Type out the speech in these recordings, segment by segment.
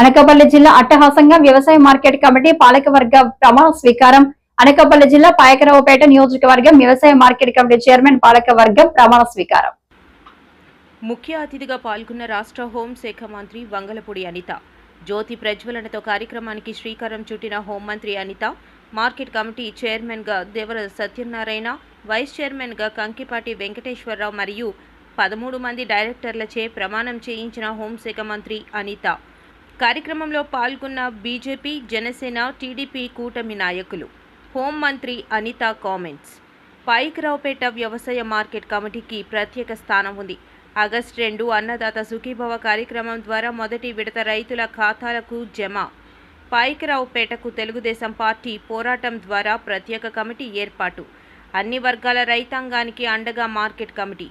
అనకాపల్లి జిల్లా అట్టహాసంగా వ్యవసాయ మార్కెట్ కమిటీ పాలకవర్గ ప్రమాణ స్వీకారం. అనకాపల్లి జిల్లా పాయకరావుపేట నియోజకవర్గం వ్యవసాయ మార్కెట్ కమిటీ చైర్మన్ పాలకవర్గం ప్రమాణ స్వీకారం. ముఖ్య అతిథిగా పాల్గొన్న రాష్ట్ర హోంశాఖ మంత్రి వంగలపూడి అనిత జ్యోతి ప్రజ్వలనతో కార్యక్రమానికి శ్రీకారం చుట్టిన హోంమంత్రి అనిత, మార్కెట్ కమిటీ చైర్మన్గా దేవర సత్యనారాయణ, వైస్ చైర్మన్గా కంకిపాటి వెంకటేశ్వరరావు మరియు 13 మంది డైరెక్టర్లచే ప్రమాణం చేయించిన హోంశాఖ మంత్రి అనిత. కార్యక్రమంలో పాల్గొన్న బీజేపీ, జనసేన, టీడీపీ కూటమి నాయకులు. హోంమంత్రి అనిత కామెంట్స్. పాయకరావుపేట వ్యవసాయ మార్కెట్ కమిటీకి ప్రత్యేక స్థానం ఉంది. ఆగస్టు 2 అన్నదాత సుఖీభవ కార్యక్రమం ద్వారా మొదటి విడత రైతుల ఖాతాలకు జమ. పాయకరావుపేటకు తెలుగుదేశం పార్టీ పోరాటం ద్వారా ప్రత్యేక కమిటీ ఏర్పాటు. అన్ని వర్గాల రైతాంగానికి అండగా మార్కెట్ కమిటీ.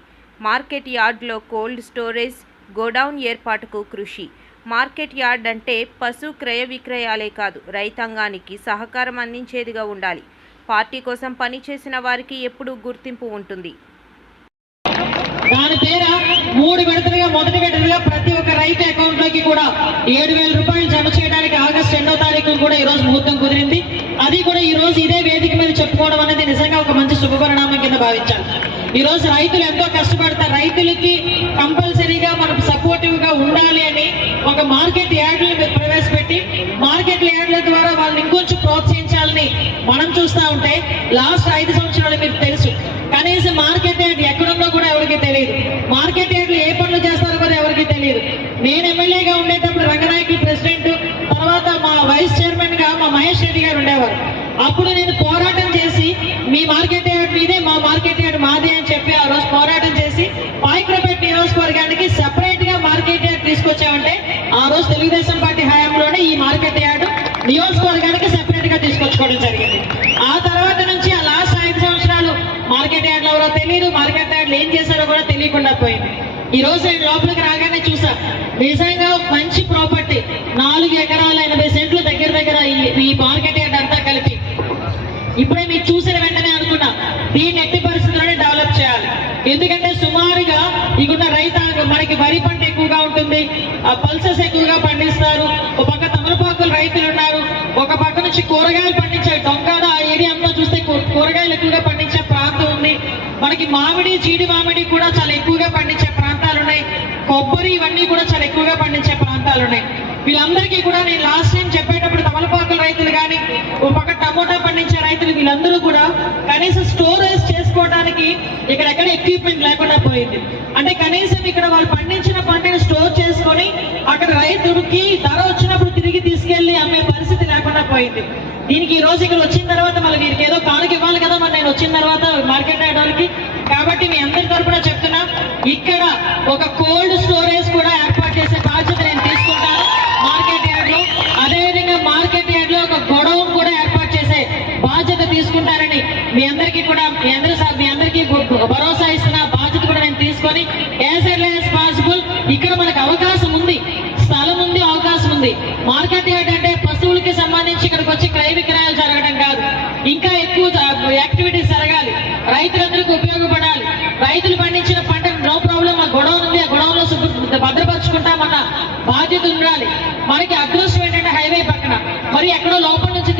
మార్కెట్ యార్డ్లో కోల్డ్ స్టోరేజ్, గోడౌన్ ఏర్పాటుకు కృషి. మార్కెట్ యార్డ్ అంటే పశు క్రయ విక్రయాలే కాదు, రైతాంగానికి సహకారం అందించేదిగా ఉండాలి. పార్టీ కోసం పనిచేసిన వారికి ఎప్పుడూ గుర్తింపు ఉంటుంది. దాని పేర 3 విడతలుగా మొదటి విడతగా ప్రతి ఒక్క రైతు అకౌంట్ లోకి కూడా 7,000 రూపాయలు జమ చేయడానికి ఆగస్టు 2వ తారీఖు కూడా ఈ రోజు ముహూర్తం కుదిరింది. అది కూడా ఈ రోజు ఇదే వేదిక మీద చెప్పుకోవడం అనేది నిజంగా ఒక మంచి శుభపరిణామం కింద భావించాలి. ఈ రోజు రైతులు ఎంతో కష్టపడతారు. రైతులకి కంపల్సరీగా మనం సపోర్టివ్ గా ఉండాలి అని ఒక మార్కెట్ యార్డులు ప్రవేశపెట్టి మార్కెట్ యార్డుల ద్వారా వాళ్ళని ఇంకొంచెం ప్రోత్సహించాలని మనం చూస్తూ ఉంటే లాస్ట్ 5 సంవత్సరాలు మీకు తెలుసు, కనీసం మార్కెట్ యార్డ్ ఎక్కడుందో కూడా ఎవరికి తెలియదు. మార్కెట్ యార్డ్లు ఏ పనులు చేస్తారో కూడా ఎవరికి తెలియదు. నేను ఎమ్మెల్యేగా ఉండేటప్పుడు రంగనాయకులు ప్రెసిడెంట్, తర్వాత మా వైస్ చైర్మన్ గా మా మహేష్ రెడ్డి గారు ఉండేవారు. అప్పుడు నేను పోరాటం చేసి మీ మార్కెట్ యార్డ్ మీదే, మా మార్కెట్ యార్డ్ మాదే అని చెప్పి ఆ రోజు పోరాటం చేసి పాయకరావుపేట నియోజకవర్గానికి సెపరేట్ గా మార్కెట్ యార్డ్ తీసుకొచ్చామంటే ఆ రోజు తెలుగుదేశం పార్టీ హయాంలోనే ఈ మార్కెట్ యార్డ్ నియోజకవర్గానికి సెపరేట్ గా తీసుకొచ్చుకోవడం జరిగింది. ఆ తర్వాత నుంచి ఆ లాస్ట్ 5 సంవత్సరాలు మార్కెట్ యార్డ్లు ఎవరో తెలియదు, మార్కెట్ యార్డ్లు ఏం చేశారో కూడా తెలియకుండా పోయింది. ఈ రోజు నేను లోపలికి రాగానే చూసా, నిజంగా మంచి ప్రాపర్టీ 4 ఎకరాల 80 సెంట్లు దగ్గర ఈ మార్కెట్ యార్డ్ అంతా కలిపి. ఇప్పుడే మీరు చూసిన వెంటనే అనుకున్నా దీన్ని ఎట్టి పరిస్థితుల్లోనే డెవలప్ చేయాలి. ఎందుకంటే సుమారుగా ఇకున్న రైతాంగం మనకి వరి పంట ఎక్కువగా ఉంటుంది, పల్సెస్ ఎక్కువగా పండిస్తారు, ఒక పక్క తమలపాకులు రైతులు ఉన్నారు, ఒక పక్క నుంచి కూరగాయలు పండించే డొంకాడ ఆ ఏరియా అంతా చూస్తే కూరగాయలు ఎక్కువగా పండించే ప్రాంతం ఉంది. మనకి మామిడి, జీడి మామిడి కూడా చాలా ఎక్కువగా పండించే ప్రాంతాలు ఉన్నాయి. కొబ్బరి ఇవన్నీ కూడా చాలా ఎక్కువగా పండించే ప్రాంతాలు ఉన్నాయి. వీళ్ళందరికీ కూడా నేను లాస్ట్ టైం చెప్పేటప్పుడు తమలపాకుల రైతులు కానీ, ఒక పక్క టమోటా పండించే రైతులు వీళ్ళందరూ కూడా కనీసం స్టోరేజ్ చేసుకోవడానికి ఇక్కడెక్కడ ఎక్విప్మెంట్ లేకుండా పోయింది. అంటే కనీసం ఇక్కడ వాళ్ళు పండించిన పంటను స్టోర్ చేసుకొని అక్కడ రైతుడికి ధర వచ్చినప్పుడు తిరిగి తీసుకెళ్లి అమ్మే పరిస్థితి లేకుండా పోయింది. దీనికి ఈ రోజు ఇక్కడ వచ్చిన తర్వాత మళ్ళీ వీరికి ఏదో కానుక ఇవ్వాలి కదా మరి నేను వచ్చిన తర్వాత మార్కెట్ యార్డ్కి. కాబట్టి మీ అందరి తరఫున చెప్తున్నా, ఇక్కడ ఒక కోల్డ్ స్టోరేజ్ కూడా ఏర్పాటు చేసే బాధ్యత నేను తీసుకుంటాను మార్కెట్ యార్డ్ లో. అదేవిధంగా మార్కెట్ యార్డ్ లో ఒక గొడౌన్ కూడా ఏర్పాటు చేసే బాధ్యత తీసుకుంటారని మీ అందరికీ భరోసా ఇస్తున్న బాధ్యత కూడా నేను తీసుకొని యాజ్ ఎర్లీ యాజ్ పాసిబుల్ ఇక్కడ మనకు అవకాశం ఉంది, స్థలం ఉంది, అవకాశం ఉంది. మార్కెట్ యార్డ్ అంటే పశువులకి సంబంధించి ఇక్కడికి వచ్చి క్రయ విక్రయాలు జరగడం కాదు, ఇంకా ఎక్కువ యాక్టివిటీస్ జరగాలి, రైతులందరికీ ఉపయోగపడాలి. రైతులు పండించిన పంట నో ప్రాబ్లం, ఆ గొడవన్ ఉంది, ఆ గొడవన్ లో భద్రపరుచుకుంటామన్న బాధ్యత ఉండాలి. మనకి అదృష్టం ఏంటంటే హైవే పక్కన, మరి ఎక్కడో లోపల నుంచి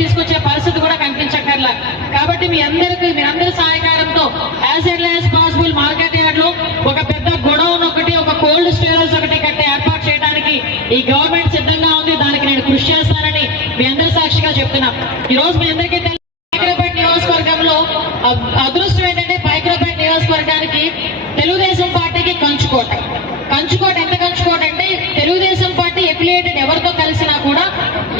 తీసుకొచ్చే పరిస్థితి కూడా కనిపించక్కర్లా. కాబట్టి మీ అందరి సహకారంతో as early as possible market yard లో ఒక పెద్ద గొడౌన్ ఒకటి, ఒక కోల్డ్ స్టోరేజ్ ఒకటి ఏర్పాటు చేయడానికి ఈ గవర్నమెంట్ సిద్ధంగా ఉంది. దానికి నేను కృషి చేస్తానని మీ అందరి సాక్షిగా చెప్తున్నా. ఈ రోజు మీ అందరికీ పాయకరావుపేట నియోజకవర్గంలో అదృష్టం ఏంటంటే పాయకరావుపేట నియోజకవర్గానికి తెలుగుదేశం పార్టీకి కంచుకోట. ఎంత కంచుకోట అంటే తెలుగుదేశం పార్టీ ఎఫిలియేటెడ్ ఎవరితో కలిసినా కూడా,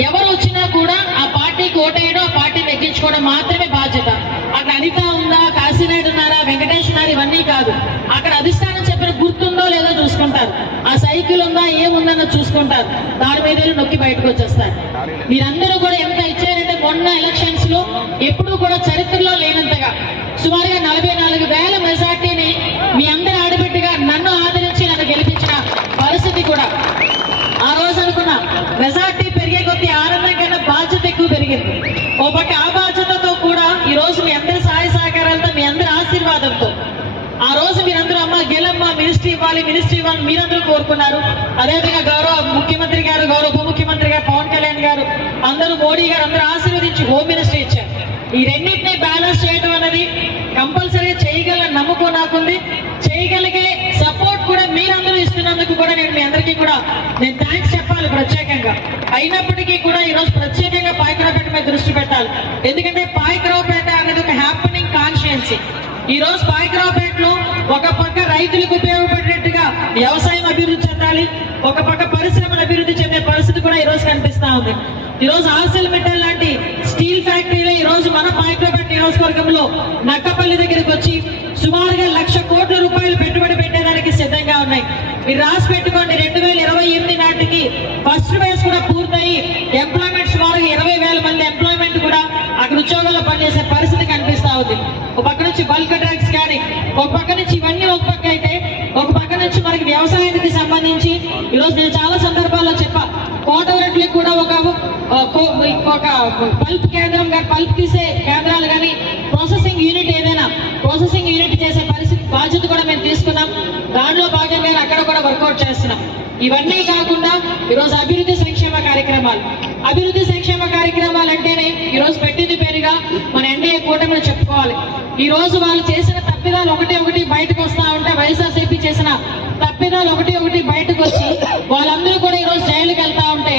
ఎవరు వచ్చినా కూడా ఆ పార్టీకి ఓటేయడం, ఆ పార్టీని ఎక్కించుకోవడం మాత్రమే బాధ్యత. అక్కడ అనిత ఉందా, కాశీనాయుడు ఉన్నారా, వెంకటేష్ ఉన్నారు, ఇవన్నీ కాదు. అక్కడ అధిష్టానం చెప్పిన గుర్తుందో లేదో చూసుకుంటారు, ఆ సైకిల్ ఉందా ఏముందన్నో చూసుకుంటారు, దాని మీద నొక్కి బయటకు వచ్చేస్తారు. మీరందరూ కూడా ఎంత ఇచ్చారంటే మొన్న ఎలక్షన్స్ లో ఎప్పుడూ కూడా చరిత్రలో లేనంతగా సుమారుగా 44,000 మెజార్టీని మీ అందరి ఆడబిడ్డగా నన్ను ఆదరించి నన్ను గెలిపించిన పరిస్థితి కూడా. ఆ రోజు అనుకున్నా మెజార్టీ పెరిగే కొద్ది ఆనందం కన్నా బాధ్యత ఎక్కువ పెరిగింది. ఓ పక్క ఆ బాధ్యతతో కూడా ఈ రోజు మీ అందరి సహాయ సహకారాలతో, మీ అందరి ఆశీర్వాదంతో ఆ రోజు మీరందరూ అమ్మ గెలమ్మ మినిస్ట్రీ ఇవ్వాలి మీరందరూ కోరుకున్నారు. అదేవిధంగా గౌరవ ముఖ్యమంత్రి గారు, గౌరవ మోడీ గారు అందరూ ఆశీర్వదించి హోమ్ మినిస్టర్ ఇచ్చారు. ఈ రెండింటినీ బ్యాలెన్స్ చేయడం అనేది కంపల్సరీగా చేయగల నమ్మకం నాకుంది. చేయగలిగే సపోర్ట్ కూడా మీరందరూ ఇస్తున్నందుకు కూడా నేను మీ అందరికీ కూడా నేను థ్యాంక్స్ చెప్పాలి ప్రత్యేకంగా. అయినప్పటికీ కూడా ఈరోజు ప్రత్యేకంగా పాయకరావుపేట మీద దృష్టి పెట్టాలి. ఎందుకంటే పాయకరావుపేట అనేది ఒక హ్యాపెనింగ్ కాన్స్టిట్యుయెన్సీ. ఈ రోజు పాయకరావుపేటలో ఒక పక్క రైతులకు ఉపయోగపడేట్టుగా వ్యవసాయం అభివృద్ధి చెందాలి, ఒక పక్క పరిశ్రమలు అభివృద్ధి చెందే పరిస్థితి కూడా ఈ రోజు కనిపిస్తా ఉంది. ఈ రోజు ఆర్సెల్ మెటల్ లాంటి స్టీల్ ఫ్యాక్టరీలో ఈ రోజు మన పాయకరావుపేట నియోజకవర్గంలో నక్కపల్లి దగ్గరికి వచ్చి సుమారుగా 1,00,000 కోట్ల రూపాయలు పెట్టుబడి పెట్టేదానికి సిద్ధంగా ఉన్నాయి. మీరు రాసి పెట్టుకోండి, 2028 నాటికి ఫస్ట్ ఫేజ్ కూడా పూర్తయి ఎంప్లాయ్మెంట్ సుమారుగా 20,000 మంది ఎంప్లాయ్మెంట్ కూడా అక్కడ ఉద్యోగాల్లో పనిచేసే పరిస్థితి కనిపిస్తా ఉంది. ఒక పక్క నుంచి బల్క్ ట్యాక్స్ కానీ, ఒక పక్క నుంచి ఇవన్నీ ఒక పక్క అయితే, ఒక పక్క నుంచి మనకి వ్యవసాయానికి సంబంధించి ఈరోజు నేను చాలా సందర్భాల్లో చెప్పా, కోటవరట్లకు కూడా ఒక పల్ప్ కేంద్రం కానీ, పల్ప్ తీసే కేంద్రాలు కానీ, ప్రాసెసింగ్ యూనిట్ ఏదైనా ప్రాసెసింగ్ యూనిట్ చేసే పరిస్థితి బాధ్యత కూడా మేము తీసుకున్నాం. దానిలో భాగంగా అక్కడ కూడా వర్కౌట్ చేస్తున్నాం. ఇవన్నీ కాకుండా ఈరోజు అభివృద్ధి సంక్షేమ కార్యక్రమాలు, అభివృద్ధి సంక్షేమ కార్యక్రమాలు అంటేనే ఈరోజు పెట్టింది పేరుగా మన ఎన్డీఏ కూటమిని చెప్పుకోవాలి. ఈ రోజు వాళ్ళు చేసిన తప్పిదాలు ఒకటి బయటకు వస్తా ఉంటే, వైఎస్ఆర్సీపీ చేసిన తప్పిదాలు ఒకటి బయటకు వచ్చి వాళ్ళందరూ కూడా ఈరోజు జైలుకి వెళ్తా ఉంటే,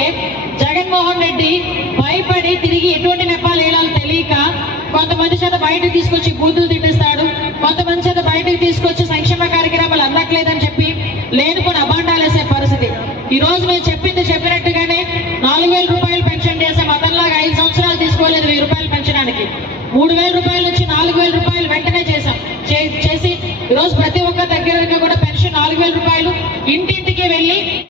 జగన్మోహన్ రెడ్డి భయపడి తిరిగి ఎటువంటి నెపాలు వేయాలో తెలియక కొంతమంది చేత బయటకు తీసుకొచ్చి బూతులు తిట్టిస్తాడు, కొంతమంది చేత బయటకు తీసుకొచ్చి సంక్షేమ కార్యక్రమాలు అందట్లేదని చెప్పి లేనిపోయిన అబాండాలు వేసే పరిస్థితి. ఈ రోజు మేము చెప్పినట్టుగానే 4,000 రూపాయలు పెన్షన్ చేసాం. అతనిలాగా 5 సంవత్సరాలు తీసుకోలేదు 1,000 రూపాయలు పెంచడానికి. 3,000 రూపాయల నుంచి 4,000 రూపాయలు వెంటనే చేసి ఈరోజు ప్రతి ఒక్క దగ్గర కూడా పెన్షన్ 4,000 రూపాయలు ఇంటింటికి వెళ్ళి